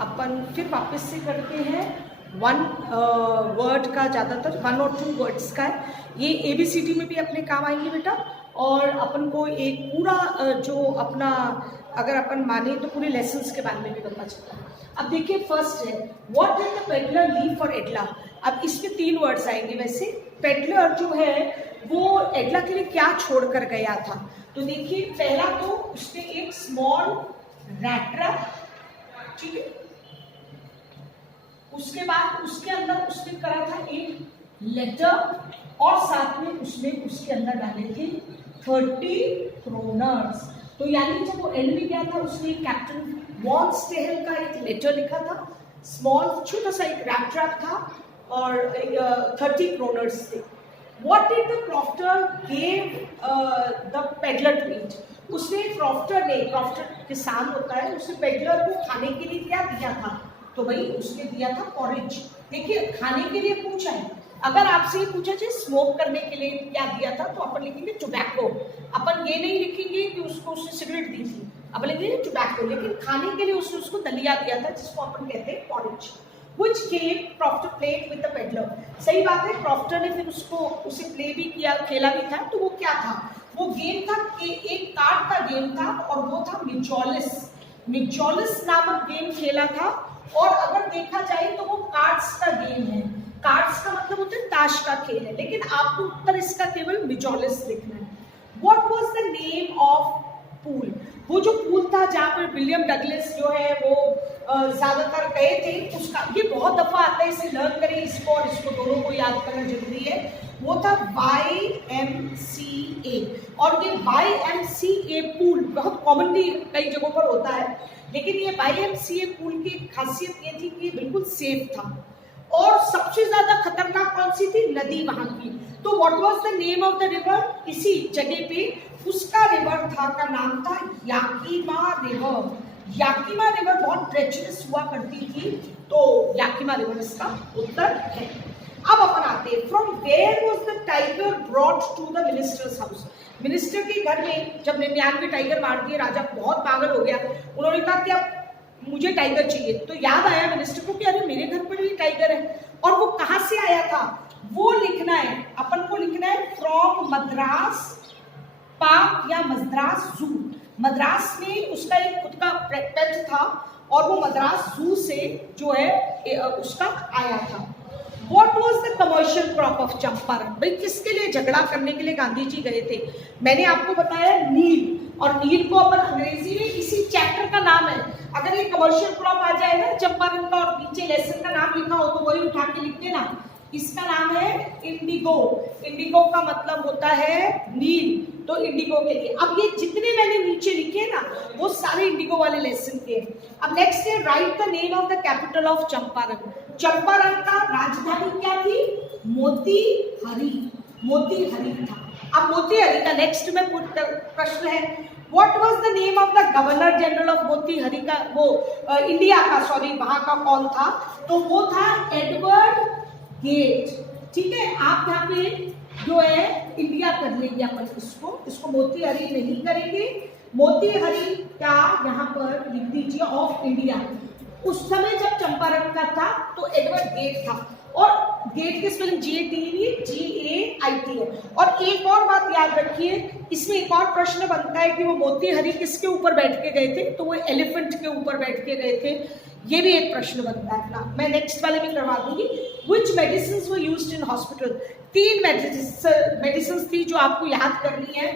अपन फिर वापस से करते हैं। वन वर्ड का ज़्यादातर 1 और 2 वर्ड्स का है। ये ABCD में भी अपने काम आएंगे बेटा। और अपन को एक पूरा जो अपना अगर अपन माने तो पूरे लेसन्स के बारे में भी पता चलता है। अब देखिए फर्स्ट है what did the pedlar leave for एडला। अब इसमें 3 वर्ड्स आएंगे। वैसे पेडलर जो है वो एडला के लिए क्या छोड़ कर गया था, तो देखिए पहला तो उसने एक स्मॉल रैट, ठीक है, उसके बाद उसके अंदर उसने करा था एक लेटर और साथ में उसने उसके अंदर डाले थे 30 क्रोनर्स। तो यानी जब वो एंड में गया था उसने कैप्टन वॉन स्टेहल का एक लेटर लिखा था, स्मॉल छोटा सा एक रैट ट्रैप था और 30 क्रोनर्स थे। What did the crofter gave the peddler to eat? उसने क्रॉफ्टर किसान होता है, उसने पेडलर को खाने के लिए क्या दिया था, तो भाई उसने दिया था पॉरेज। देखिए खाने के लिए पूछा है, अगर आपसे ये पूछा जाए स्मोक करने के लिए क्या दिया था तो अपन लिखेंगे टोबैको। अपन ये नहीं लिखेंगे कि उसको उसने सिगरेट दी थी, अपन लिखेंगे टोबैको। लेकिन खाने के लिए उसने उसको दलिया दिया था जिसको अपन कहते हैं porridge. Which game Crofter played with the peddler? सही बात है, क्रॉफ्टर ने फिर उसे प्ले भी किया, खेला भी था। तो वो क्या था, वो गेम था कि एक कार्ड का गेम था और वो था मिजोलिस नामक गेम खेला था। और अगर देखा जाए तो वो कार्ड्स का गेम है। कार्ड्स का मतलब होता है ताश का खेल है, लेकिन आपको उत्तर इसका केवल मिजोलिस लिखना है। What was the name of pool? वो जो पूल था जहाँ पर विलियम डगलस जो है वो ज्यादातर गए थे, उसका ये बहुत दफा आता है, इसे लर्न करें इसको और इसको दोनों को याद करना जरूरी है। वो था YMCA और ये YMCA पूल बहुत कॉमनली कई जगहों पर होता है, लेकिन ये YMCA पूल की खासियत ये थी कि बिल्कुल सेफ था। और सबसे ज्यादा खतरनाक कौन सी थी, नदी वहां की। तो what was the name of the river, इसी जगह पे उसका रिवर था का नाम था याकीमा रिवर। याकीमा रिवर बहुत ट्रेचरस हुआ करती थी, तो याकीमा रिवर इसका उत्तर है। अब अपन आते हैं from where was the tiger brought to the minister's house. Minister के घर में जब 99 टाइगर मार दिए, राजा बहुत पागल हो गया, उन्होंने कहा कि अब मुझे टाइगर चाहिए। तो याद आया मिनिस्टर को कि अरे मेरे घर पर भी टाइगर है। और वो कहां से आया था वो लिखना है, अपन को लिखना है फ्रॉम मद्रास पार्क या मद्रास जू। मद्रास में उसका एक खुद का पेट था और वो मद्रास जू से जो है उसका आया था। What was the commercial crop of Champaran? भाई किसके लिए झगड़ा करने के लिए गांधी जी गए थे? मैंने आपको बताया नील, और नील को अपन अंग्रेजी में इसी चैप्टर का नाम है। अगर ये कमर्शियल क्रॉप आ जाए ना चंपारण का और नीचे लेसन का नाम लिखा हो तो वही उठा के लिख देना। इसका नाम है इंडिगो। इंडिगो का मतलब होता है नील, तो इंडिगो के लिए। अब ये जितने मैंने नीचे लिखे ना वो सारे इंडिगो वाले लेसन के। अब नेक्स्ट है right the name of the capital of Champaran. Champaran का राजधानी क्या थी, मोतीहरी। मोतीहरी था। अब मोतीहरी का नेक्स्ट में प्रश्न है what was the name of the governor general of Motihari का, वो इंडिया का, सॉरी वहां का कौन था, तो वो था एडवर्ड गेट। ठीक है, आप यहाँ पे जो है इंडिया कर लेंगे अपन इसको मोतीहरी नहीं करेंगे। मोतीहरी क्या यहाँ पर लिख दीजिए ऑफ इंडिया। उस समय जब चंपारण का था तो एडवर्ड गेट था, और गेट की स्पेलिंग GATE है। और एक और बात याद रखिए, इसमें एक और प्रश्न बनता है कि वो मोतीहरी किसके ऊपर बैठ के गए थे, तो वो एलिफेंट के ऊपर बैठ के गए थे। ये भी एक प्रश्न बनता है ना, मैं नेक्स्ट वाले में करवा दूंगी। Which medicines were used in hospital? 3 medicine थी जो आपको याद करनी है,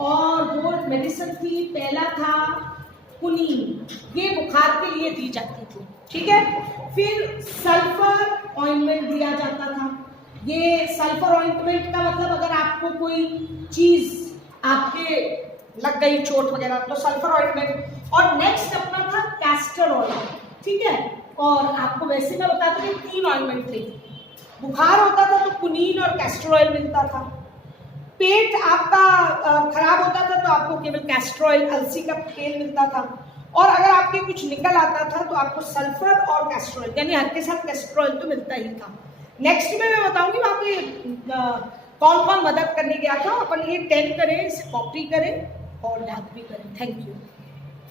और वो मेडिसिन थी, पहला था कुनीन, ये बुखार के लिए दी जाती थी, ठीक है। फिर सल्फर ऑइंटमेंट दिया जाता था। ये सल्फर ऑइंटमेंट का मतलब अगर आपको कोई चीज आपके लग गई चोट वगैरह तो सल्फर ऑइंटमेंट। और नेक्स्ट अपना था कैस्टर ऑयल, ठीक है। और आपको वैसे मैं बता दूं कि 3 ऑइंटमेंट थे। बुखार होता था तो कुनीन और कैस्टर ऑयल मिलता था। पेट आपका खराब होता था तो आपको केवल कैस्टर ऑयल, अलसी का तेल मिलता था। और अगर आपके कुछ निकल आता था तो आपको सल्फर और कैस्टर ऑयल, यानी हर के साथ कैस्टर ऑयल तो मिलता ही था। नेक्स्ट में मैं बताऊंगी वहां पे कौन कौन मदद करने गया था। अपन ये 10 करें, इसे कॉपी करें और याद भी करें। Thank you.